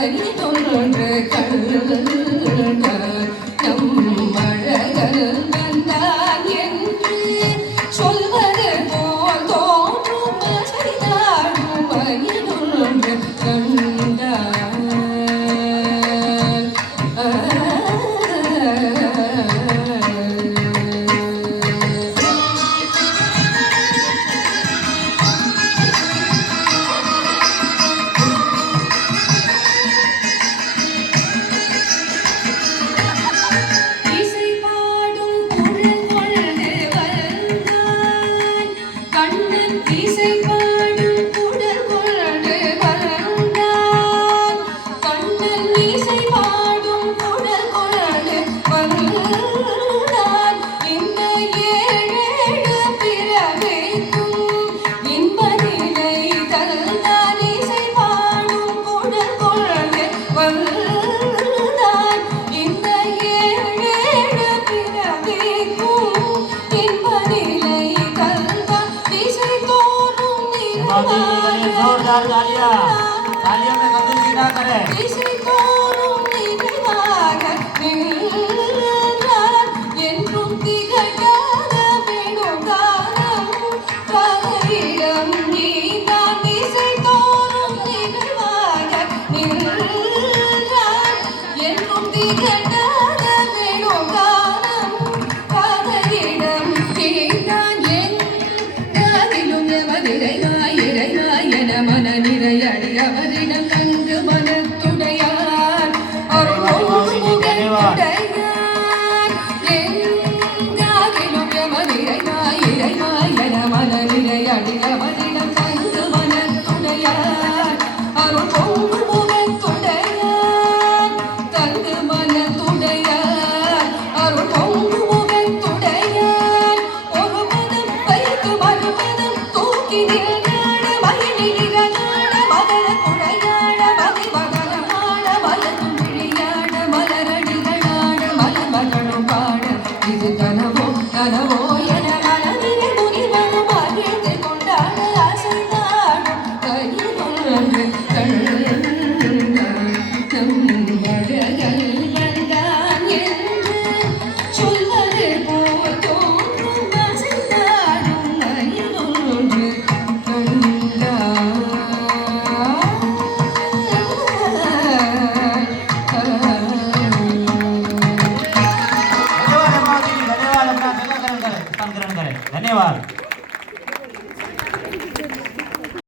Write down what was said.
கரி தொன்று கண்ணு जोरदार तालियां तालियां में कभी ना करें ఎన్నో संग्रहण करें धन्यवाद